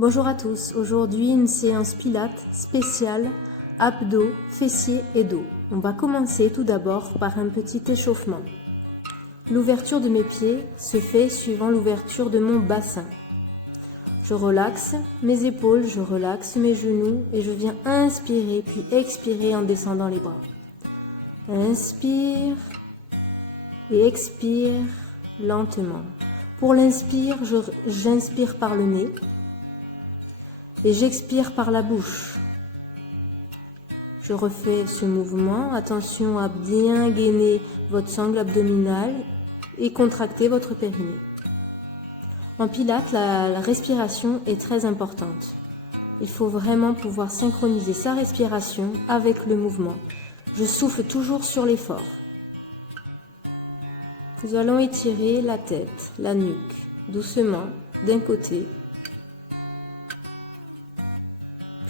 Bonjour à tous, aujourd'hui une séance pilates spéciale abdos, fessiers et dos. On va commencer tout d'abord par un petit échauffement. L'ouverture de mes pieds se fait suivant l'ouverture de mon bassin. Je relaxe mes épaules, je relaxe mes genoux et je viens inspirer puis expirer en descendant les bras. Inspire et expire lentement. Pour l'inspire, j'inspire par le nez. Et j'expire par la bouche. Je refais ce mouvement. Attention à bien gainer votre sangle abdominale et contracter votre périnée. En pilates, la respiration est très importante. Il faut vraiment pouvoir synchroniser sa respiration avec le mouvement. Je souffle toujours sur l'effort. Nous allons étirer la tête, la nuque, doucement, d'un côté,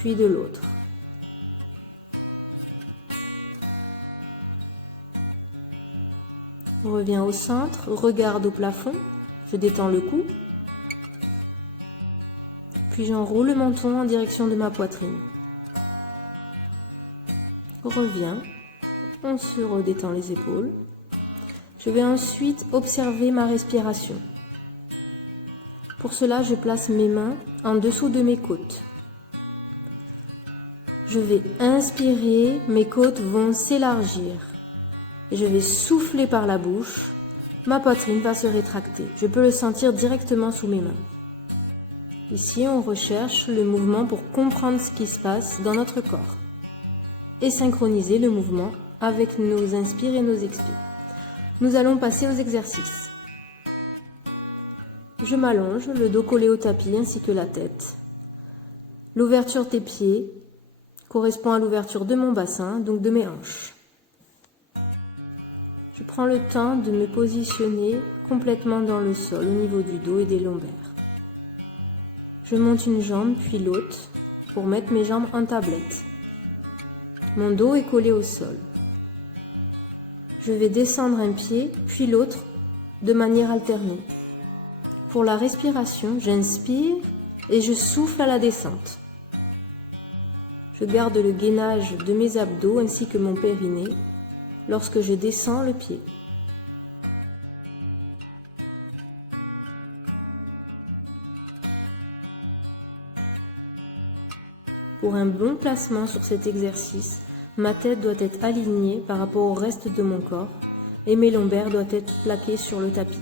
puis de l'autre. Je reviens au centre, regarde au plafond, je détends le cou, puis j'enroule le menton en direction de ma poitrine. Reviens, on se redétend les épaules. Je vais ensuite observer ma respiration. Pour cela, je place mes mains en dessous de mes côtes. Je vais inspirer, mes côtes vont s'élargir. Je vais souffler par la bouche, ma poitrine va se rétracter. Je peux le sentir directement sous mes mains. Ici, on recherche le mouvement pour comprendre ce qui se passe dans notre corps et synchroniser le mouvement avec nos inspires et nos expires. Nous allons passer aux exercices. Je m'allonge, le dos collé au tapis ainsi que la tête. L'ouverture des pieds correspond à l'ouverture de mon bassin, donc de mes hanches. Je prends le temps de me positionner complètement dans le sol, au niveau du dos et des lombaires. Je monte une jambe puis l'autre pour mettre mes jambes en tablette. Mon dos est collé au sol. Je vais descendre un pied puis l'autre de manière alternée. Pour la respiration, j'inspire et je souffle à la descente. Je garde le gainage de mes abdos ainsi que mon périnée lorsque je descends le pied. Pour un bon placement sur cet exercice, ma tête doit être alignée par rapport au reste de mon corps et mes lombaires doivent être plaqués sur le tapis.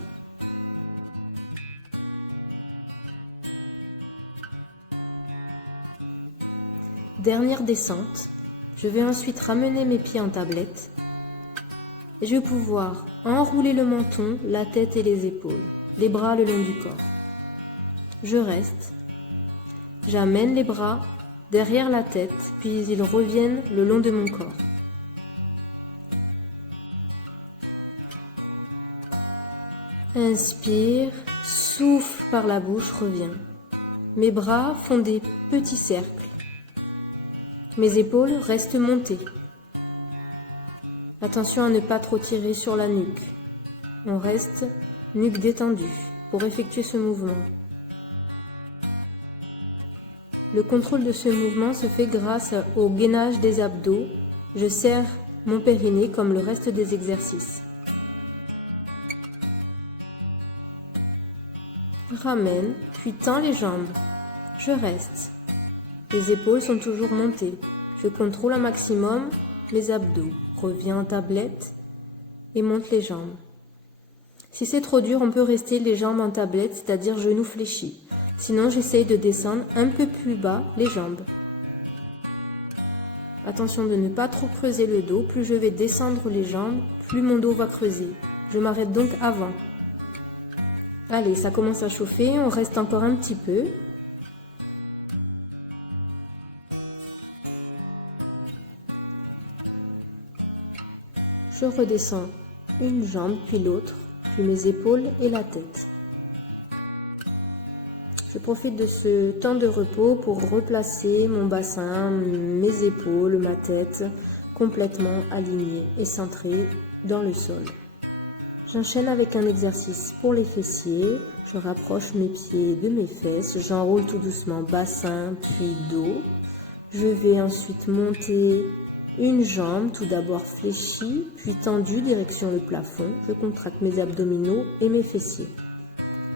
Dernière descente, je vais ensuite ramener mes pieds en tablette et je vais pouvoir enrouler le menton, la tête et les épaules, les bras le long du corps. Je reste, j'amène les bras derrière la tête puis ils reviennent le long de mon corps. Inspire, souffle par la bouche, reviens. Mes bras font des petits cercles. Mes épaules restent montées. Attention à ne pas trop tirer sur la nuque. On reste nuque détendue pour effectuer ce mouvement. Le contrôle de ce mouvement se fait grâce au gainage des abdos. Je serre mon périnée comme le reste des exercices. Ramène, puis tends les jambes. Je reste. Les épaules sont toujours montées. Je contrôle un maximum mes abdos. Reviens en tablette et monte les jambes. Si c'est trop dur, on peut rester les jambes en tablette, c'est-à-dire genoux fléchis. Sinon, j'essaye de descendre un peu plus bas les jambes. Attention de ne pas trop creuser le dos. Plus je vais descendre les jambes, plus mon dos va creuser. Je m'arrête donc avant. Allez, ça commence à chauffer. On reste encore un petit peu. Je redescends une jambe, puis l'autre, puis mes épaules et la tête. Je profite de ce temps de repos pour replacer mon bassin, mes épaules, ma tête complètement alignées et centrées dans le sol. J'enchaîne avec un exercice pour les fessiers. Je rapproche mes pieds de mes fesses. J'enroule tout doucement bassin puis dos. Je vais ensuite monter une jambe, tout d'abord fléchie, puis tendue, direction le plafond. Je contracte mes abdominaux et mes fessiers.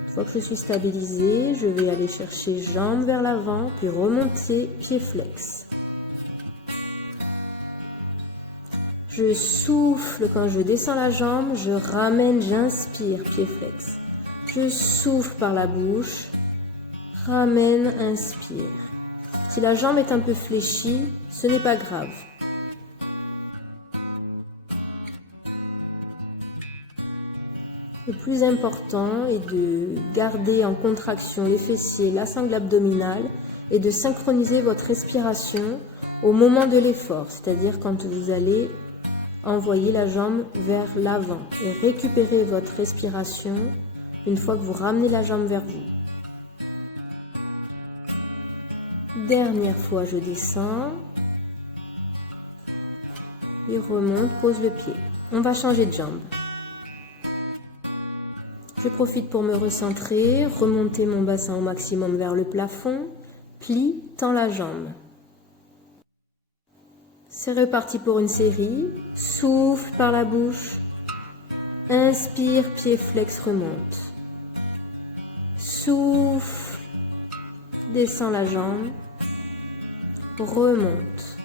Une fois que je suis stabilisée, je vais aller chercher jambe vers l'avant, puis remonter pied flex. Je souffle quand je descends la jambe, je ramène, j'inspire, pied flex. Je souffle par la bouche, ramène, inspire. Si la jambe est un peu fléchie, ce n'est pas grave. Le plus important est de garder en contraction les fessiers, la sangle abdominale et de synchroniser votre respiration au moment de l'effort, c'est-à-dire quand vous allez envoyer la jambe vers l'avant et récupérer votre respiration une fois que vous ramenez la jambe vers vous. Dernière fois, je descends et remonte, pose le pied. On va changer de jambe. Je profite pour me recentrer, remonter mon bassin au maximum vers le plafond, plie, tends la jambe. C'est reparti pour une série. Souffle par la bouche. Inspire, pied flex, remonte. Souffle, descend la jambe, remonte.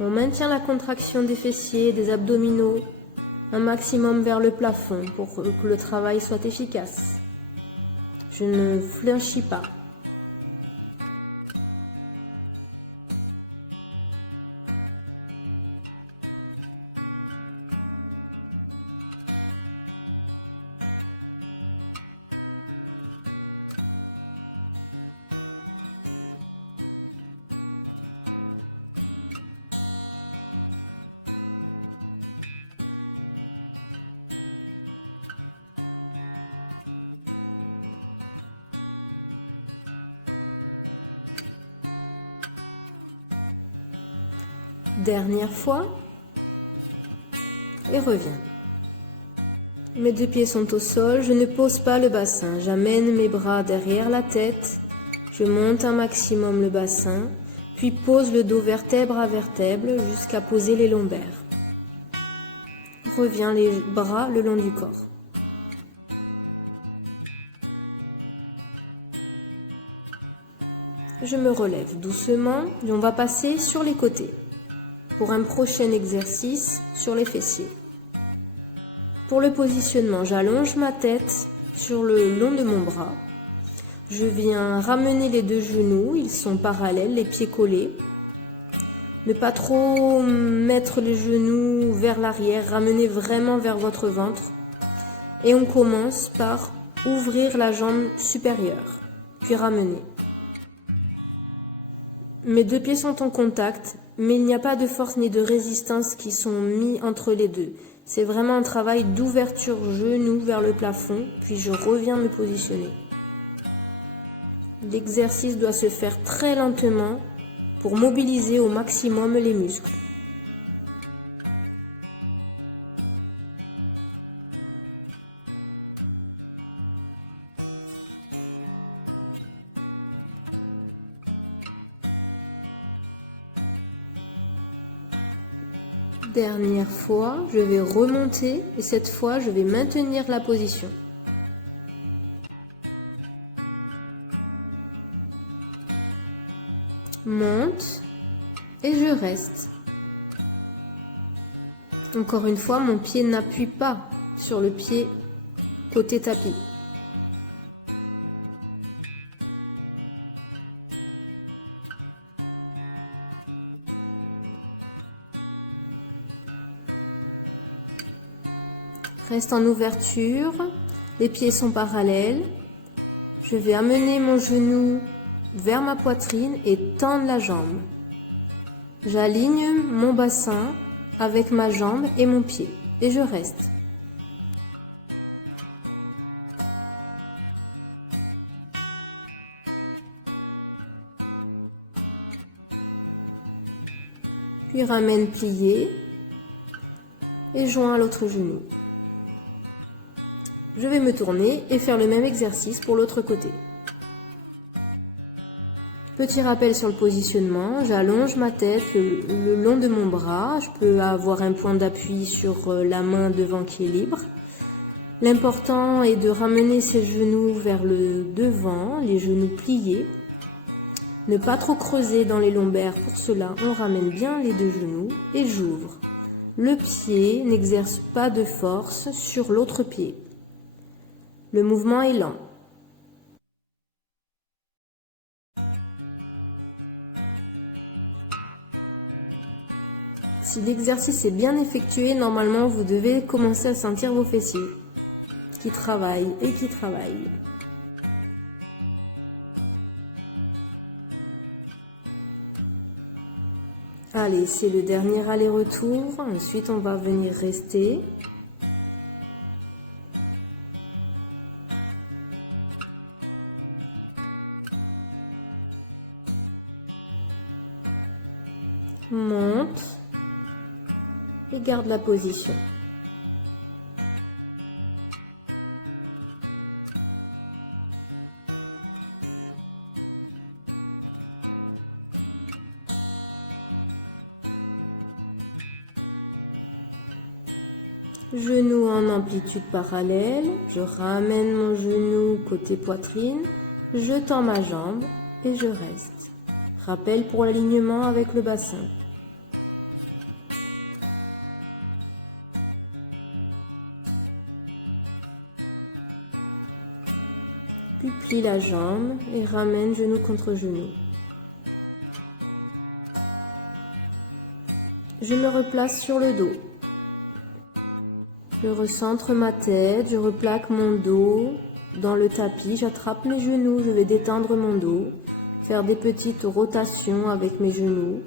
On maintient la contraction des fessiers, des abdominaux, un maximum vers le plafond pour que le travail soit efficace. Je ne fléchis pas. Dernière fois. Et reviens. Mes deux pieds sont au sol, je ne pose pas le bassin. J'amène mes bras derrière la tête. Je monte un maximum le bassin, puis pose le dos vertèbre à vertèbre jusqu'à poser les lombaires. Reviens les bras le long du corps. Je me relève doucement et on va passer sur les côtés pour un prochain exercice sur les fessiers. Pour le positionnement, j'allonge ma tête sur le long de mon bras. Je viens ramener les deux genoux, ils sont parallèles, les pieds collés. Ne pas trop mettre les genoux vers l'arrière, ramenez vraiment vers votre ventre. Et on commence par ouvrir la jambe supérieure, puis ramener. Mes deux pieds sont en contact, mais il n'y a pas de force ni de résistance qui sont mis entre les deux. C'est vraiment un travail d'ouverture genou vers le plafond, puis je reviens me positionner. L'exercice doit se faire très lentement pour mobiliser au maximum les muscles. Dernière fois, je vais remonter et cette fois, je vais maintenir la position. Monte et je reste. Encore une fois, mon pied n'appuie pas sur le pied côté tapis. Reste en ouverture, les pieds sont parallèles. Je vais amener mon genou vers ma poitrine et tendre la jambe. J'aligne mon bassin avec ma jambe et mon pied et je reste. Puis ramène plié, et joint à l'autre genou. Je vais me tourner et faire le même exercice pour l'autre côté. Petit rappel sur le positionnement, j'allonge ma tête le long de mon bras, je peux avoir un point d'appui sur la main devant qui est libre. L'important est de ramener ses genoux vers le devant, les genoux pliés. Ne pas trop creuser dans les lombaires, pour cela on ramène bien les deux genoux et j'ouvre. Le pied n'exerce pas de force sur l'autre pied. Le mouvement est lent. Si l'exercice est bien effectué, normalement vous devez commencer à sentir vos fessiers qui travaillent et qui travaillent. Allez, c'est le dernier aller-retour. Ensuite, on va venir rester. Monte et garde la position. Genou en amplitude parallèle, je ramène mon genou côté poitrine, je tends ma jambe et je reste. Rappel pour l'alignement avec le bassin. Puis plie la jambe et ramène genou contre genou. Je me replace sur le dos. Je recentre ma tête, je replaque mon dos dans le tapis, j'attrape mes genoux, je vais détendre mon dos, faire des petites rotations avec mes genoux.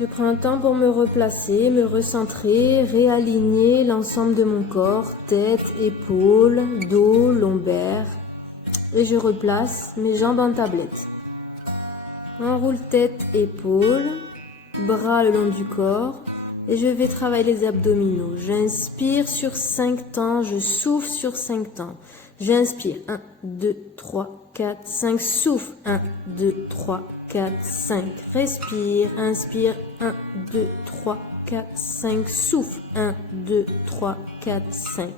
Je prends un temps pour me replacer, me recentrer, réaligner l'ensemble de mon corps, tête, épaules, dos, lombaires. Et je replace mes jambes en tablette. Enroule tête, épaules, bras le long du corps. Et je vais travailler les abdominaux. J'inspire sur 5 temps, je souffle sur 5 temps. J'inspire 1, 2, 3, 4, 5. Souffle 1, 2, 3, 4, 5. Respire, inspire 1, 2, 3, 4, 5. Souffle 1, 2, 3, 4, 5.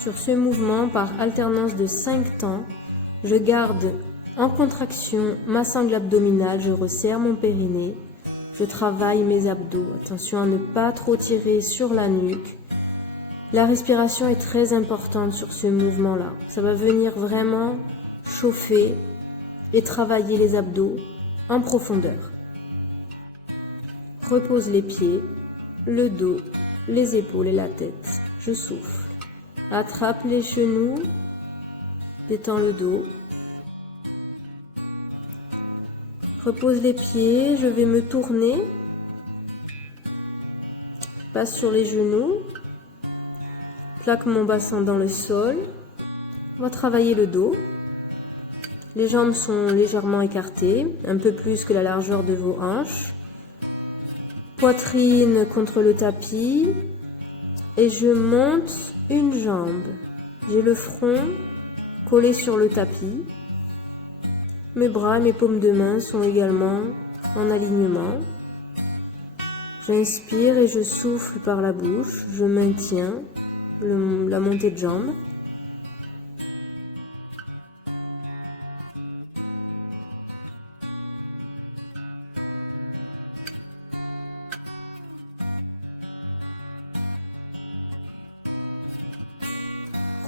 Sur ce mouvement, par alternance de 5 temps, je garde en contraction ma sangle abdominale, je resserre mon périnée, je travaille mes abdos. Attention à ne pas trop tirer sur la nuque. La respiration est très importante sur ce mouvement-là. Ça va venir vraiment chauffer et travailler les abdos en profondeur. Repose les pieds, le dos, les épaules et la tête. Je souffle. Attrape les genoux, détends le dos. Repose les pieds, je vais me tourner. Passe sur les genoux. Plaque mon bassin dans le sol. On va travailler le dos. Les jambes sont légèrement écartées, un peu plus que la largeur de vos hanches. Poitrine contre le tapis. Et je monte une jambe. J'ai le front collé sur le tapis. Mes bras et mes paumes de main sont également en alignement. J'inspire et je souffle par la bouche. Je maintiens la montée de jambe.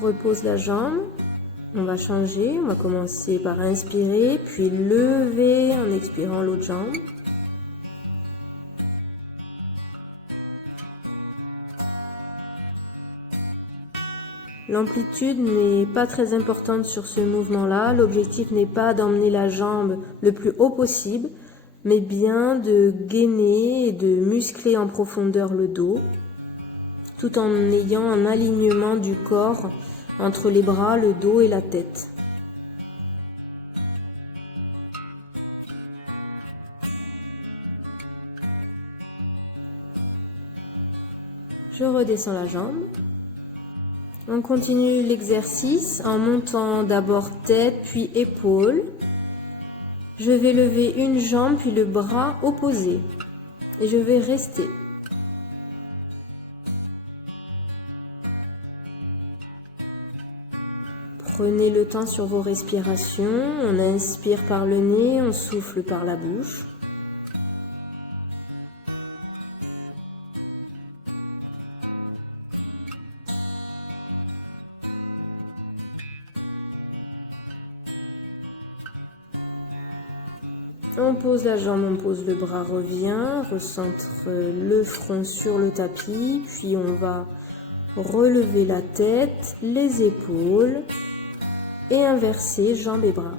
Repose la jambe. On va changer, on va commencer par inspirer, puis lever en expirant l'autre jambe. L'amplitude n'est pas très importante sur ce mouvement-là. L'objectif n'est pas d'emmener la jambe le plus haut possible, mais bien de gainer et de muscler en profondeur le dos, tout en ayant un alignement du corps entre les bras, le dos et la tête. Je redescends la jambe. On continue l'exercice en montant d'abord tête puis épaule. Je vais lever une jambe puis le bras opposé et je vais rester. Prenez le temps sur vos respirations. On inspire par le nez, on souffle par la bouche. On pose la jambe, on pose le bras, revient, recentre le front sur le tapis, puis on va relever la tête, les épaules et inverser jambes et bras.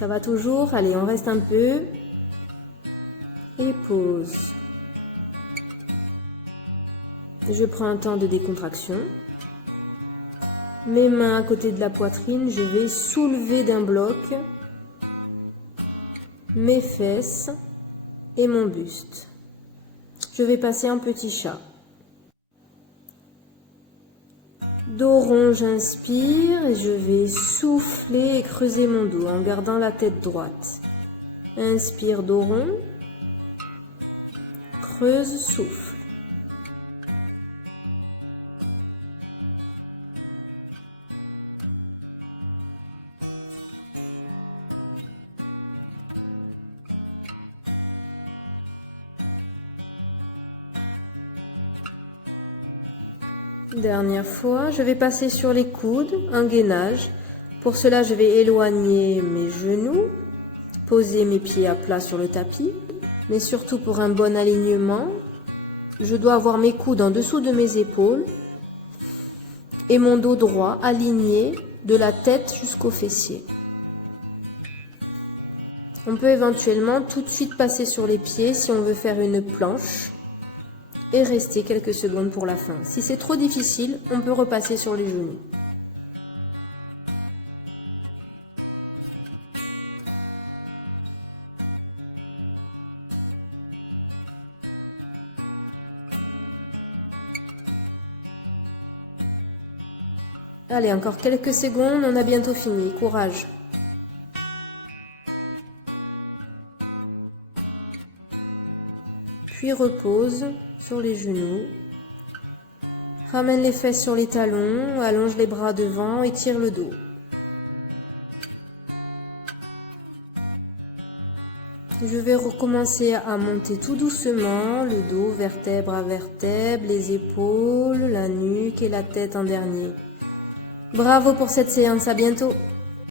Ça va toujours, allez, on reste un peu. Et pause. Je prends un temps de décontraction. Mes mains à côté de la poitrine, je vais soulever d'un bloc mes fesses et mon buste. Je vais passer en petit chat. Dos rond, j'inspire et je vais souffler et creuser mon dos en gardant la tête droite. Inspire, dos rond. Creuse, souffle. Dernière fois, je vais passer sur les coudes, un gainage. Pour cela, je vais éloigner mes genoux, poser mes pieds à plat sur le tapis. Mais surtout pour un bon alignement, je dois avoir mes coudes en dessous de mes épaules et mon dos droit aligné de la tête jusqu'aux fessiers. On peut éventuellement tout de suite passer sur les pieds si on veut faire une planche et rester quelques secondes pour la fin. Si c'est trop difficile, on peut repasser sur les genoux. Allez, encore quelques secondes, on a bientôt fini. Courage. Puis repose sur les genoux. Ramène les fesses sur les talons, allonge les bras devant, étire le dos. Je vais recommencer à monter tout doucement, le dos vertèbre à vertèbre, les épaules, la nuque et la tête en dernier. Bravo pour cette séance, à bientôt.